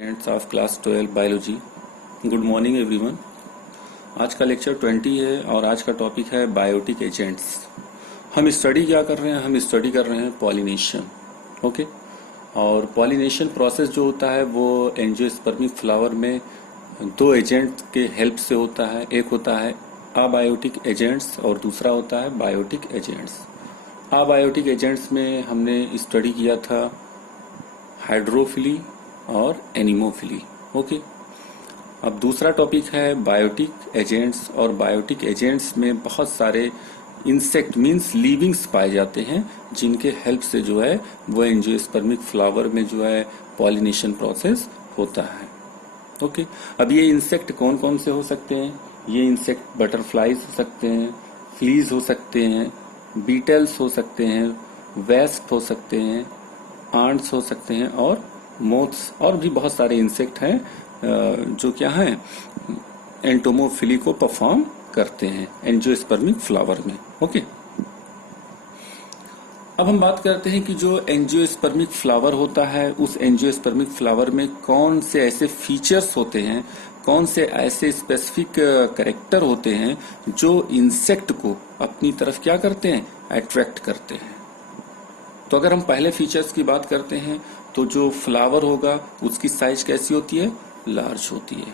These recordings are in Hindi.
Students of class 12 biology. Good morning everyone. आज का लेक्चर 20 है और आज का टॉपिक है बायोटिक एजेंट्स। हम स्टडी क्या कर रहे हैं? हम स्टडी कर रहे हैं पॉलिनेशन। ओके। और पॉलिनेशन प्रोसेस जो होता है वो एंजियोस्पर्मिक फ्लावर में दो एजेंट्स के हेल्प से होता है। एक होता है अबायोटिक एजेंट्स और दूसरा होता है बायोटिक एजेंट्स। अबायोटिक एजेंट्स में हमने स्टडी किया था हाइड्रोफिली और एनिमोफिली। ओके। अब दूसरा टॉपिक है बायोटिक एजेंट्स, और बायोटिक एजेंट्स में बहुत सारे इंसेक्ट मींस लिविंग्स पाए जाते हैं जिनके हेल्प से जो है वो एंजियोस्पर्मिक फ्लावर में जो है पॉलिनेशन प्रोसेस होता है। ओके। अब ये इंसेक्ट कौन कौन से हो सकते हैं? ये इंसेक्ट बटरफ्लाईज हो सकते हैं, फ्लीज हो सकते हैं, बीटल्स हो सकते हैं, वेस्प हो सकते हैं, आंट्स हो सकते हैं और मोथ्स, और भी बहुत सारे इंसेक्ट हैं जो क्या हैं एंटोमोफिली को परफॉर्म करते हैं एंजियोस्पर्मिक फ्लावर में। ओके। अब हम बात करते हैं कि जो एंजियोस्पर्मिक फ्लावर होता है उस एंजियोस्पर्मिक फ्लावर में कौन से ऐसे फीचर्स होते हैं, कौन से ऐसे स्पेसिफिक कैरेक्टर होते हैं जो इंसेक्ट को अपनी तरफ क्या करते हैं, अट्रैक्ट करते हैं। तो अगर हम पहले फीचर्स की बात करते हैं तो जो फ्लावर होगा उसकी साइज कैसी होती है? लार्ज होती है,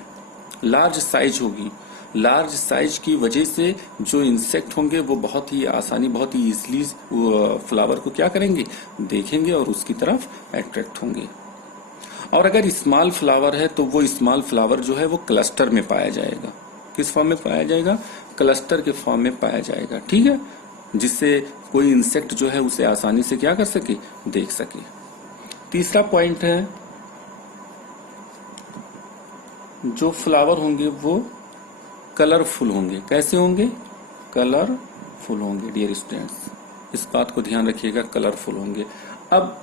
लार्ज साइज होगी। लार्ज साइज की वजह से जो इंसेक्ट होंगे वो बहुत ही आसानी, बहुत ही इजीली फ्लावर को क्या करेंगे, देखेंगे और उसकी तरफ अट्रैक्ट होंगे। और अगर स्मॉल फ्लावर है तो वो स्मॉल फ्लावर जो है वो क्लस्टर में पाया जाएगा। किस फॉर्म में पाया जाएगा? क्लस्टर के फॉर्म में पाया जाएगा। ठीक है, जिससे कोई इंसेक्ट जो है उसे आसानी से क्या कर सके, देख सके। तीसरा पॉइंट है जो फ्लावर होंगे वो कलरफुल होंगे। कैसे होंगे? कलरफुल होंगे डियर स्टूडेंट्स, इस बात को ध्यान रखिएगा, कलरफुल होंगे। अब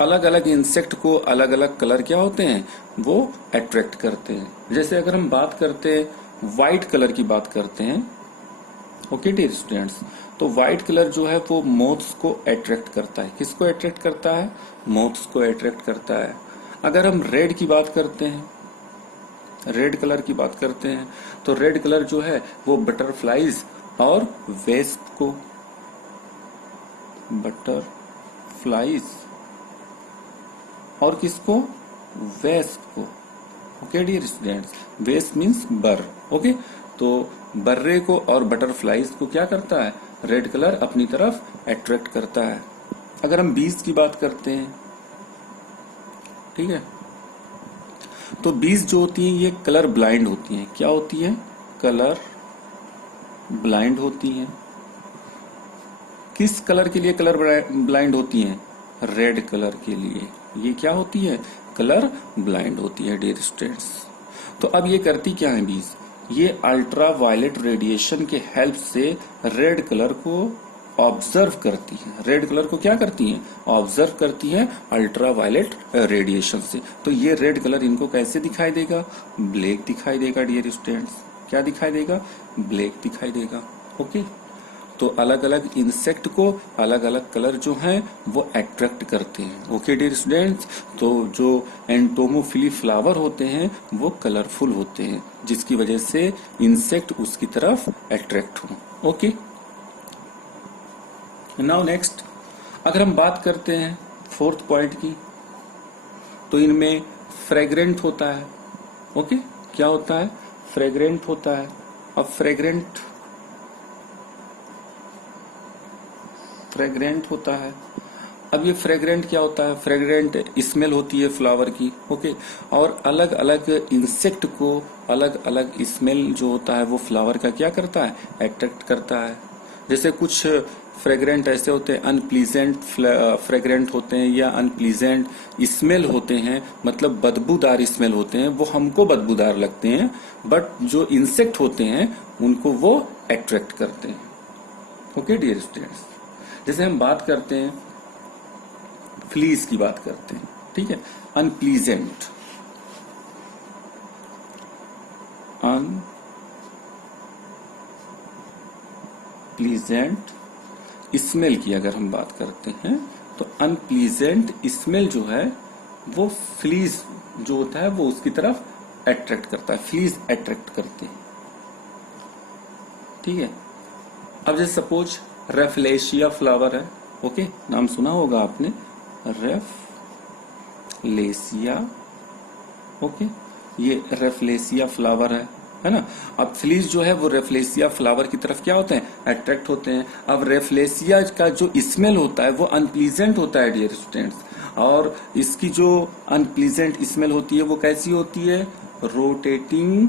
अलग अलग इंसेक्ट को अलग अलग कलर क्या होते हैं, वो अट्रैक्ट करते हैं। जैसे अगर हम बात करते हैं व्हाइट कलर की बात करते हैं, ओके डियर स्टूडेंट्स, तो व्हाइट कलर जो है वो मोथ्स को अट्रैक्ट करता है। किसको अट्रैक्ट करता है? मोथ्स को अट्रैक्ट करता है। अगर हम रेड की बात करते हैं, रेड कलर की बात करते हैं, तो रेड कलर जो है वो बटरफ्लाईज और वेस्प को, बटरफ्लाईज और किसको, वेस्प को। Okay dear students, wasp means बर। ओके, तो बर्रे को और बटरफ्लाईज को क्या करता है, रेड कलर अपनी तरफ अट्रैक्ट करता है। अगर हम बीज की बात करते हैं, ठीक है, तो बीज जो होती हैं ये कलर ब्लाइंड होती हैं। क्या होती है? कलर ब्लाइंड होती हैं। किस कलर के लिए कलर ब्लाइंड होती हैं? रेड कलर के लिए ये क्या होती है, कलर ब्लाइंड होती है डियर स्टूडेंट्स। तो अब ये करती क्या है बीज? ये अल्ट्रा वायलेट रेडिएशन के हेल्प से रेड कलर को ऑब्जर्व करती है। रेड कलर को क्या करती हैं? ऑब्जर्व करती है अल्ट्रा वायलेट रेडिएशन से। तो ये रेड कलर इनको कैसे दिखाई देगा? ब्लैक दिखाई देगा डियर स्टूडेंट्स। क्या दिखाई देगा? ब्लैक दिखाई देगा। ओके, तो अलग अलग इंसेक्ट को अलग अलग कलर जो हैं वो अट्रैक्ट करते हैं। ओके डियर स्टूडेंट्स, तो जो एंटोमोफिली फ्लावर होते हैं वो कलरफुल होते हैं जिसकी वजह से इंसेक्ट उसकी तरफ अट्रैक्ट हो। ओके, नाउ नेक्स्ट अगर हम बात करते हैं फोर्थ पॉइंट की, तो इनमें फ्रेग्रेंट होता है। ओके, क्या होता है? फ्रेग्रेंट होता है। अब फ्रेग्रेंट होता है। अब ये फ्रेग्रेंट क्या होता है? फ्रेग्रेंट स्मेल होती है फ्लावर की। ओके, और अलग अलग इंसेक्ट को अलग अलग स्मेल जो होता है वो फ्लावर का क्या करता है, अट्रैक्ट करता है। जैसे कुछ फ्रेग्रेंट ऐसे होते हैं, अनप्लीजेंट फ्रेग्रेंट होते हैं या अनप्लीजेंट स्मेल होते हैं, मतलब बदबूदार स्मेल होते हैं, वो हमको बदबूदार लगते हैं बट जो इंसेक्ट होते हैं उनको वो अट्रैक्ट करते हैं। ओके डियर स्टूडेंट्स, जैसे हम बात करते हैं फ्लीज की बात करते हैं, ठीक है, अनप्लीजेंट, अनप्लीजेंट स्मेल की अगर हम बात करते हैं तो अनप्लीजेंट स्मेल जो है वो फ्लीज जो होता है वो उसकी तरफ अट्रैक्ट करता है, फ्लीज अट्रैक्ट करते हैं। ठीक है। अब जैसे सपोज रेफलेशिया फ्लावर है, ओके, नाम सुना होगा आपने, रेफलेशिया, ओके, ये रेफलेशिया फ्लावर है ना। अब फ्लीज जो है वो रेफलेशिया फ्लावर की तरफ क्या होते हैं, अट्रैक्ट होते हैं। अब रेफलेशिया का जो स्मेल होता है वो अनप्लीजेंट होता है डियर स्टूडेंट्स, और इसकी जो अनप्लीजेंट स्मेल होती है वो कैसी होती है, रोटेटिंग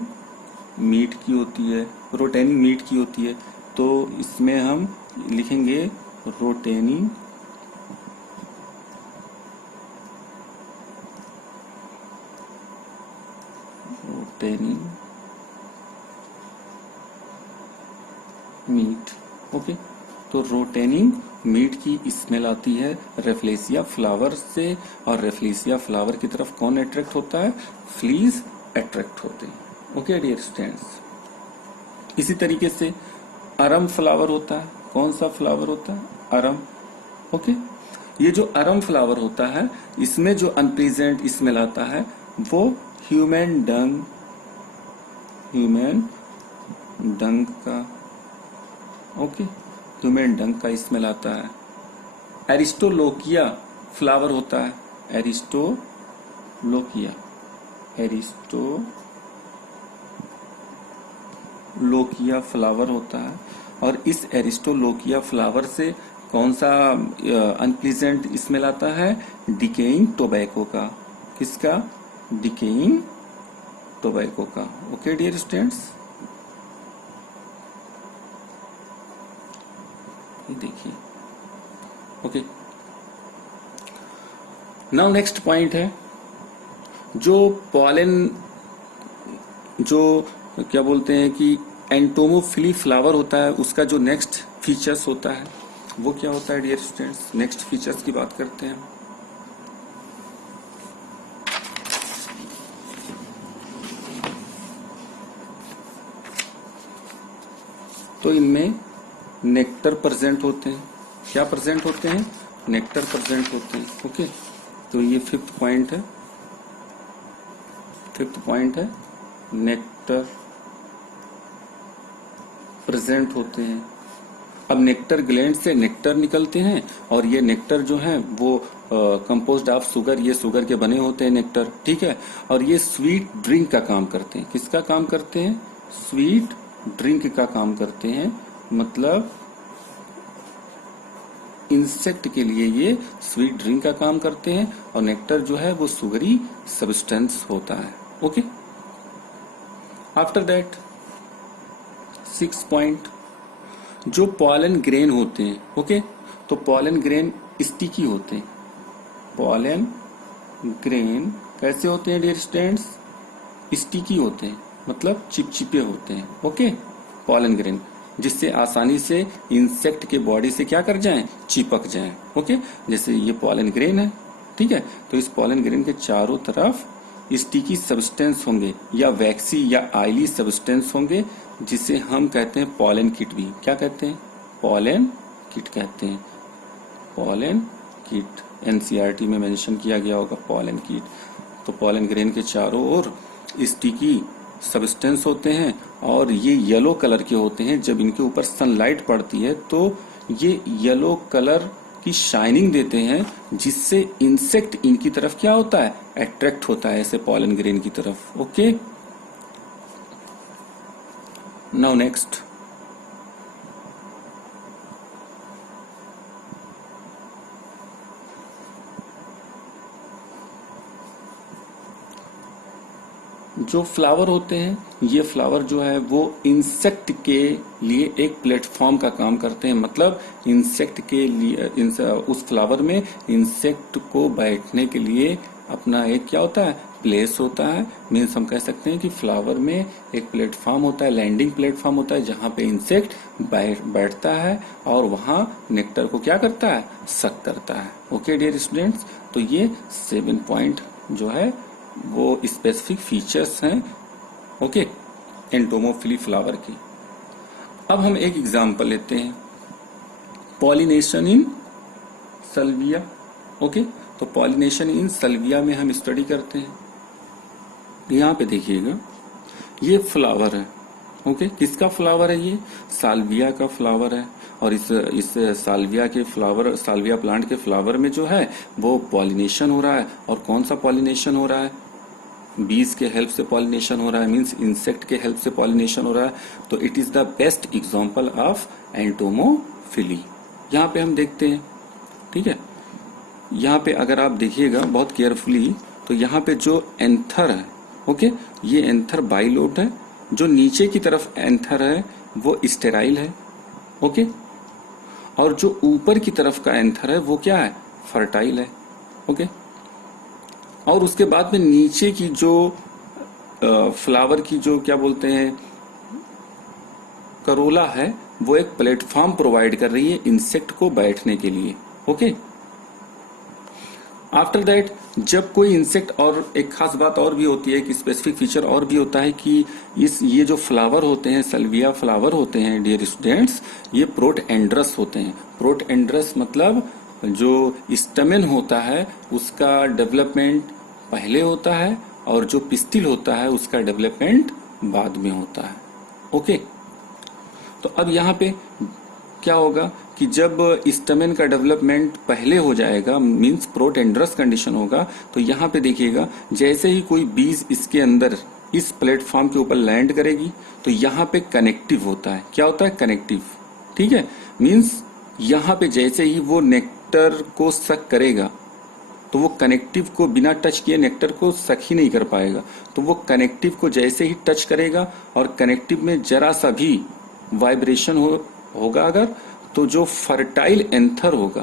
मीट की होती है, रोटेनिंग मीट की होती है। तो इसमें हम लिखेंगे रोटेनिंग रोटेनिंग मीट, ओके। तो रोटेनिंग मीट की स्मेल आती है रेफलेशिया फ्लावर से, और रेफलेशिया फ्लावर की तरफ कौन अट्रैक्ट होता है, फ्लीज अट्रैक्ट होते हैं। ओके डियर स्टूडेंट्स, इसी तरीके से अरम फ्लावर होता है। कौन सा फ्लावर होता है, अरम, ओके। ये जो अरम फ्लावर होता है इसमें जो अनप्लीजेंट स्मेल आता है वो ह्यूमन डंग, ह्यूमन डंग का, ओके, ह्यूमन डंग का स्मेल आता है। एरिस्टोलोकिया फ्लावर होता है, एरिस्टोलोकिया, एरिस्टोलोकिया फ्लावर होता है। और इस एरिस्टोलोकिया फ्लावर से कौन सा अनप्लीजेंट स्मेल आता है, डिकेइंग टोबैको का। किसका, डिकेइंग टोबैको का। ओके डियर स्टूडेंट्स, देखिए, ओके। नाउ नेक्स्ट पॉइंट है जो पॉलन, जो क्या बोलते हैं कि एंटोमोफिली फ्लावर होता है, उसका जो नेक्स्ट फीचर्स होता है वो क्या होता है डियर स्टूडेंट्स। नेक्स्ट फीचर्स की बात करते हैं। तो इनमें नेक्टर प्रेजेंट होते हैं। क्या प्रेजेंट होते हैं, नेक्टर प्रेजेंट होते हैं, ओके। तो ये फिफ्थ पॉइंट है, फिफ्थ पॉइंट है, नेक्टर प्रेजेंट होते हैं। अब नेक्टर ग्लैंड से नेक्टर निकलते हैं, और ये नेक्टर जो है वो कंपोज्ड ऑफ शुगर, ये शुगर के बने होते हैं नेक्टर, ठीक है। और ये स्वीट ड्रिंक का काम करते हैं। किसका काम करते हैं, स्वीट ड्रिंक का काम करते हैं। मतलब इंसेक्ट के लिए ये स्वीट ड्रिंक का काम करते हैं, और नेक्टर जो है वो सुगरी सब्सटेंस होता है, ओके। आफ्टर दैट 6 पॉइंट, जो पॉलन ग्रेन होते हैं, ओके। तो पॉलन ग्रेन स्टिकी होते हैं। पॉलन ग्रेन कैसे होते हैं डियर स्टूडेंट्स, स्टिकी होते हैं, मतलब चिपचिपे होते हैं, ओके। पॉलन ग्रेन जिससे आसानी से इंसेक्ट के बॉडी से क्या कर जाएं, चिपक जाएं, ओके। जैसे ये पॉलन ग्रेन है, ठीक है। तो इस पॉलन ग्रेन के चारों तरफ स्टिकी सब्सटेंस होंगे, या वैक्सी या आयली सब्सटेंस होंगे, जिसे हम कहते हैं पॉलन किट भी। क्या कहते हैं, पॉलन किट कहते हैं, पॉलन किट। एनसीईआरटी में मेंशन किया गया होगा पॉलन किट। तो पॉलन ग्रेन के चारों ओर स्टिकी सब्सटेंस होते हैं, और ये येलो कलर के होते हैं। जब इनके ऊपर सनलाइट पड़ती है तो ये येलो कलर की शाइनिंग देते हैं, जिससे इंसेक्ट इनकी तरफ क्या होता है, अट्रैक्ट होता है, ऐसे पॉलन ग्रेन की तरफ, ओके। नाउ नेक्स्ट, जो फ्लावर होते हैं, ये फ्लावर जो है वो इंसेक्ट के लिए एक प्लेटफॉर्म का काम करते हैं। मतलब इंसेक्ट के लिए उस फ्लावर में इंसेक्ट को बैठने के लिए अपना एक क्या होता है, प्लेस होता है। मीन्स हम कह सकते हैं कि फ्लावर में एक प्लेटफॉर्म होता है, लैंडिंग प्लेटफॉर्म होता है, जहां पे इंसेक्ट बैठता है और वहां नेक्टर को क्या करता है, सक करता है, ओके डियर स्टूडेंट्स। तो ये 7 पॉइंट जो है वो स्पेसिफिक फीचर्स हैं, ओके, एंटोमोफिली फ्लावर के। अब हम एक एग्जांपल लेते हैं, पॉलिनेशन इन सल्विया, ओके। तो पॉलिनेशन इन सल्विया में हम स्टडी करते हैं। यहाँ पे देखिएगा, ये फ्लावर है। ओके, किसका फ्लावर है? ये साल्विया का फ्लावर है। और इस साल्विया के फ्लावर, साल्विया प्लांट के फ्लावर में जो है वो पॉलिनेशन हो रहा है। और कौन सा पॉलिनेशन हो रहा है? बीज के हेल्प से पॉलिनेशन हो रहा है, मींस इंसेक्ट के हेल्प से पॉलिनेशन हो रहा है। तो it is the best example of entomophily. यहाँ पे हम देखते हैं, ठीक है। यहाँ पे अगर आप देखिएगा बहुत केयरफुली, तो यहाँ पे जो एंथर है, ओके, ये एंथर बाइलोट है। जो नीचे की तरफ एंथर है वो स्टेराइल है, ओके। और जो ऊपर की तरफ का एंथर है वो क्या है? फर्टाइल है, ओके। और उसके बाद में नीचे की जो फ्लावर की जो क्या बोलते हैं करोला है, वो एक प्लेटफॉर्म प्रोवाइड कर रही है इंसेक्ट को बैठने के लिए, ओके। आफ्टर दैट जब कोई इंसेक्ट, और एक खास बात और भी होती है, एक स्पेसिफिक फीचर और भी होता है कि ये जो फ्लावर होते हैं, सल्विया फ्लावर होते हैं डियर स्टूडेंट्स, ये प्रोटएंड्रस होते हैं। प्रोटएंड्रस मतलब जो स्टमेन होता है उसका डेवलपमेंट पहले होता है, और जो पिस्टिल होता है उसका डेवलपमेंट बाद में होता है, ओके। तो अब यहाँ पे क्या होगा कि जब स्टमेन का डेवलपमेंट पहले हो जाएगा, मींस प्रोटेंड्रस कंडीशन होगा, तो यहाँ पे देखिएगा जैसे ही कोई बीज इसके अंदर इस प्लेटफॉर्म के ऊपर लैंड करेगी, तो यहाँ पे कनेक्टिव होता है। क्या होता है? कनेक्टिव, ठीक है। मींस यहाँ पे जैसे ही वो नेक्टर को सक करेगा, तो वो कनेक्टिव को बिना टच किए नेक्टर को सक ही नहीं कर पाएगा। तो वो कनेक्टिव को जैसे ही टच करेगा, और कनेक्टिव में जरा सा भी वाइब्रेशन होगा अगर, तो जो फर्टाइल एंथर होगा,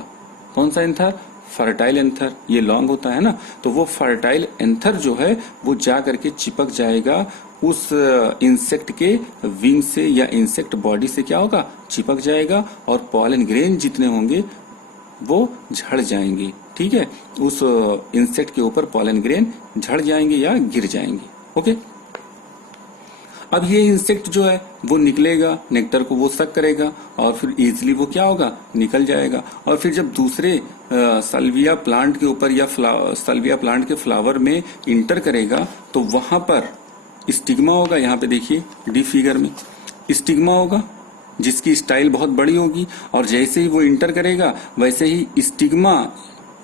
कौन सा एंथर? फर्टाइल एंथर, ये लॉन्ग होता है ना, तो वो फर्टाइल एंथर जो है वो जा करके चिपक जाएगा उस इंसेक्ट के विंग से, या इंसेक्ट बॉडी से क्या होगा? चिपक जाएगा। और पॉलन ग्रेन जितने होंगे वो झड़ जाएंगे, ठीक है। उस इंसेक्ट के ऊपर पॉलन ग्रेन झड़ जाएंगे या गिर जाएंगे, ओके। अब ये इंसेक्ट जो है वो निकलेगा, नेक्टर को वो सक करेगा, और फिर इजीली वो क्या होगा? निकल जाएगा। और फिर जब दूसरे सल्विया प्लांट के ऊपर या सल्विया प्लांट के फ्लावर में इंटर करेगा, तो वहां पर स्टिग्मा होगा। यहाँ पे देखिए डी फिगर में स्टिग्मा होगा, जिसकी स्टाइल बहुत बड़ी होगी, और जैसे ही वो इंटर करेगा वैसे ही स्टिग्मा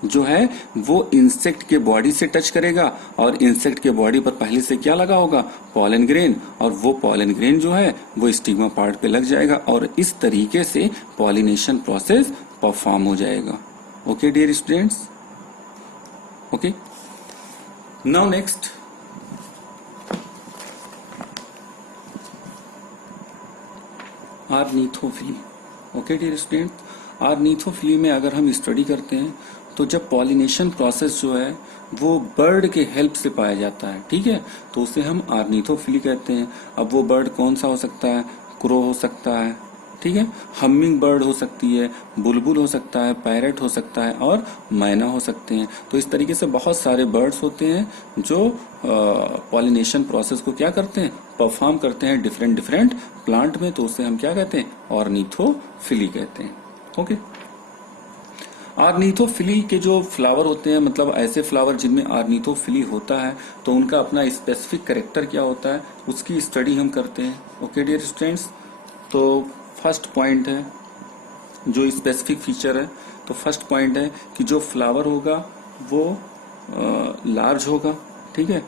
जो है वो इंसेक्ट के बॉडी से टच करेगा, और इंसेक्ट के बॉडी पर पहले से क्या लगा होगा? Pollen grain. और वो पॉलन ग्रेन जो है वो स्टिग्मा पार्ट पे लग जाएगा, और इस तरीके से पॉलिनेशन प्रोसेस परफॉर्म हो जाएगा, okay dear students, okay. Now next, ornithophily, okay dear student. Ornithophily में अगर हम स्टडी करते हैं, तो जब पॉलिनेशन प्रोसेस जो है वो बर्ड के हेल्प से पाया जाता है, ठीक है, तो उसे हम आर्निथोफिली कहते हैं। अब वो बर्ड कौन सा हो सकता है? क्रो हो सकता है, ठीक है, हमिंग बर्ड हो सकती है, बुलबुल हो सकता है, पैरट हो सकता है, और मैना हो सकते हैं। तो इस तरीके से बहुत सारे बर्ड्स होते हैं जो पॉलिनेशन प्रोसेस को क्या करते हैं? परफॉर्म करते हैं डिफरेंट डिफरेंट प्लांट में। तो उसे हम क्या कहते हैं? ऑर्निथोफिली कहते हैं, ओके। आर्निथोफिली के जो फ्लावर होते हैं, मतलब ऐसे फ्लावर जिनमें आर्निथोफिली होता है, तो उनका अपना स्पेसिफिक कैरेक्टर क्या होता है उसकी स्टडी हम करते हैं, ओके डियर स्टूडेंट्स। तो फर्स्ट पॉइंट है जो स्पेसिफिक फीचर है, तो फर्स्ट पॉइंट है कि जो फ्लावर होगा वो लार्ज होगा, ठीक है,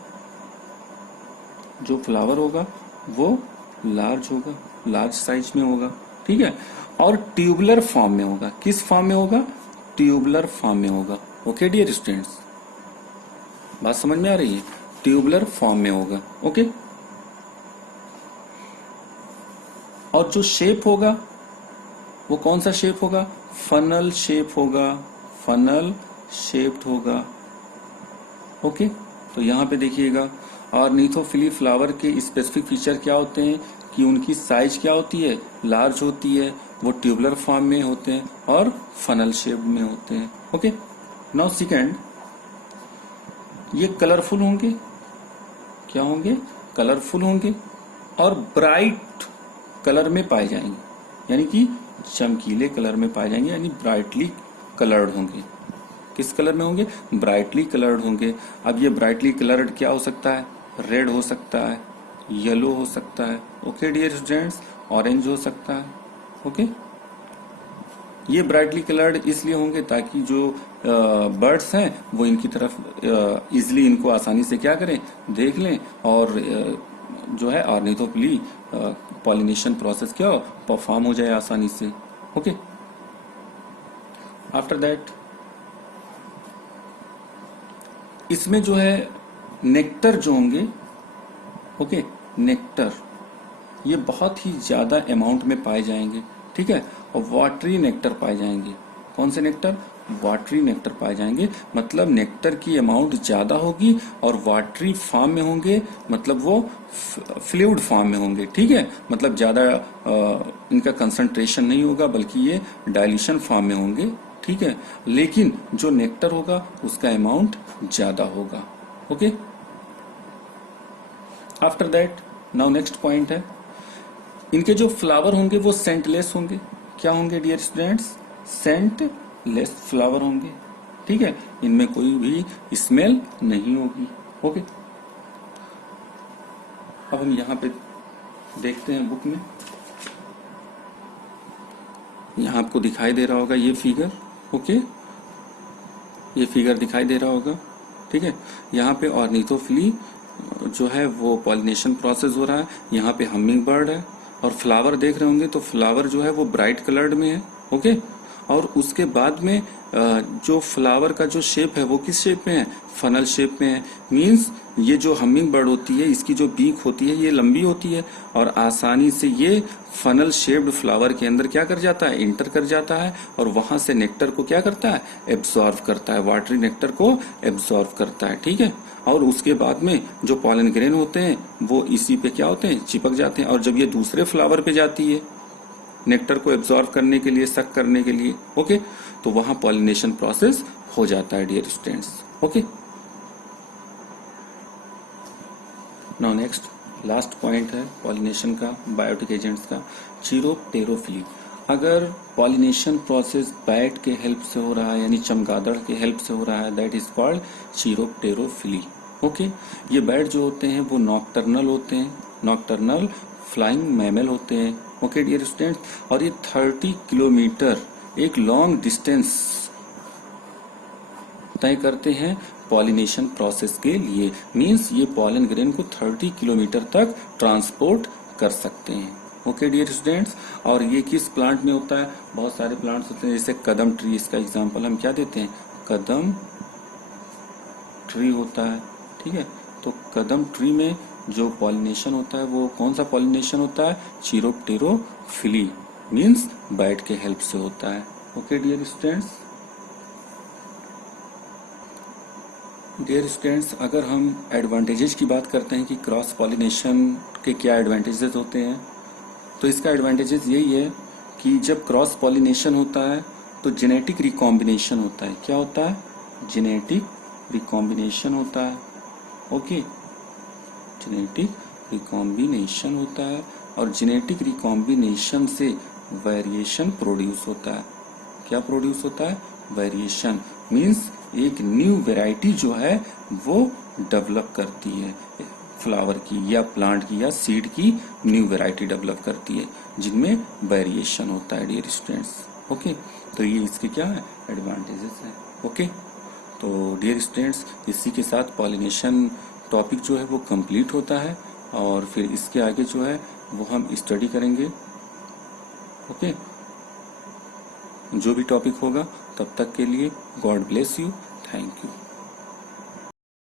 जो फ्लावर होगा वो लार्ज होगा, लार्ज साइज में होगा, ठीक है, और ट्यूबुलर फॉर्म में होगा। किस फॉर्म में होगा? ट्यूबुलर फॉर्म में होगा, ओके डियर स्टूडेंट्स, बात समझ में आ रही है? ट्यूबुलर फॉर्म में होगा, ओके। और जो शेप होगा वो कौन सा शेप होगा? फनल शेप होगा, फनल शेप्ड होगा, ओके। तो यहाँ पे देखिएगा ऑर्निथोफिली फ्लावर के स्पेसिफिक फीचर क्या होते हैं कि उनकी साइज क्या होती है? लार्ज होती है, वो ट्यूबुलर फॉर्म में होते हैं और फनल शेप में होते हैं, ओके। नाउ सेकंड, ये कलरफुल होंगे, क्या होंगे? कलरफुल होंगे, और ब्राइट कलर में पाए जाएंगे, यानी कि चमकीले कलर में पाए जाएंगे, यानी ब्राइटली कलर्ड होंगे। किस कलर में होंगे? ब्राइटली कलर्ड होंगे। अब ये ब्राइटली कलर्ड क्या हो सकता है? रेड हो सकता है, येलो हो सकता है, ओके डियर स्टूडेंट्स, ऑरेंज हो सकता है, ओके। ये ब्राइटली कलर्ड इसलिए होंगे ताकि जो बर्ड्स हैं वो इनकी तरफ इजिली इनको आसानी से क्या करें? देख लें, और जो है ऑर्निथोपली पॉलिनेशन प्रोसेस क्या परफॉर्म हो जाए आसानी से, ओके। आफ्टर दैट इसमें जो है नेक्टर जो होंगे, ओके, नेक्टर ये बहुत ही ज्यादा अमाउंट में पाए जाएंगे, ठीक है। और वाटरी नेक्टर पाए जाएंगे। कौन से नेक्टर? वाटरी नेक्टर पाए जाएंगे, मतलब नेक्टर की अमाउंट ज्यादा होगी और वाटरी फॉर्म में होंगे, मतलब वो फ्लूइड फॉर्म में होंगे, ठीक है। मतलब ज्यादा इनका कंसंट्रेशन नहीं होगा बल्कि ये डाइल्यूशन फॉर्म में होंगे, ठीक है। लेकिन जो नेक्टर होगा उसका अमाउंट ज्यादा होगा, okay. After that now next point है, इनके जो फ्लावर होंगे वो सेंटलेस होंगे। क्या होंगे डियर स्टूडेंट्स? सेंटलेस फ्लावर होंगे, ठीक है। इनमें कोई भी स्मेल नहीं होगी, ओके। अब हम यहां पे देखते हैं बुक में, यहां आपको दिखाई दे रहा होगा ये फिगर, ओके। ये फिगर दिखाई दे रहा होगा, ठीक है। यहाँ पे ऑर्निथोफिली जो है वो पॉलिनेशन प्रोसेस हो रहा है। यहाँ पे हमिंग बर्ड है और फ्लावर देख रहे होंगे तो फ्लावर जो है वो ब्राइट कलर्ड में है, ओके। और उसके बाद में जो फ्लावर का जो शेप है वो किस शेप में है? फनल शेप में है। मींस ये जो हमिंग बर्ड होती है इसकी जो बीक होती है ये लंबी होती है और आसानी से ये फनल शेप्ड फ्लावर के अंदर क्या कर जाता है? इंटर कर जाता है और वहां से नेक्टर को क्या करता है? एब्सॉर्व करता है, वाटरी नेक्टर को एब्सॉर्व करता है, ठीक है। और उसके बाद में जो पॉलन ग्रेन होते हैं वो इसी पे क्या होते हैं? चिपक जाते हैं। और जब ये दूसरे फ्लावर पे जाती है नेक्टर को एब्सॉर्व करने के लिए, सक करने के लिए, ओके, तो वहां पॉलिनेशन प्रोसेस हो जाता है dear students, okay. Now next last point है पॉलिनेशन का, बायोटिक एजेंट्स का, चीरोप्टेरोफिली। अगर पॉलिनेशन प्रोसेस बैट के हेल्प से हो रहा है यानी चमगादड़ के हेल्प से हो रहा है, दैट इज कॉल्ड चीरोप्टेरोफिली, ओके। ये बैट जो होते हैं वो नॉक्टर्नल होते हैं, नॉक्टर्नल फ्लाइंग मैमल होते हैं, ओके डियर स्टूडेंट्स। और ये 30 किलोमीटर एक लॉन्ग डिस्टेंस तय करते हैं पॉलिनेशन प्रोसेस के लिए। मींस ये पॉलन ग्रेन को 30 किलोमीटर तक ट्रांसपोर्ट कर सकते हैं, ओके डियर स्टूडेंट्स। और ये किस प्लांट में होता है? बहुत सारे प्लांट्स होते हैं, जैसे कदम ट्री, इसका एग्जांपल हम क्या देते हैं? कदम ट्री होता है, ठीक है। तो कदम ट्री में जो पॉलिनेशन होता है वो कौन सा पॉलिनेशन होता है? चीरोप्टेरोफिली, मींस बैट के हेल्प से होता है, okay dear students. Dear students, अगर हम एडवांटेजेस की बात करते हैं कि क्रॉस पॉलिनेशन के क्या एडवांटेजेस होते हैं, तो इसका एडवांटेजेस यही है कि जब क्रॉस पॉलिनेशन होता है तो जेनेटिक रिकॉम्बिनेशन होता है। क्या होता है? जेनेटिक रिकॉम्बिनेशन होता है, ओके। जेनेटिक रिकॉम्बिनेशन होता है और जेनेटिक रिकॉम्बिनेशन से वेरिएशन प्रोड्यूस होता है। क्या प्रोड्यूस होता है? वेरिएशन, मींस एक न्यू वैरायटी जो है वो डेवलप करती है, फ्लावर की या प्लांट की या सीड की न्यू वैरायटी डेवलप करती है जिनमें वेरिएशन होता है डियर स्टूडेंट्स, ओके। तो ये इसके क्या है? एडवांटेजेस है, ओके। तो डियर स्टूडेंट्स, इसी के साथ पॉलिनेशन टॉपिक जो है वो कंप्लीट होता है और फिर इसके आगे जो है वो हम स्टडी करेंगे, ओके। जो भी टॉपिक होगा तब तक के लिए God bless you, thank you.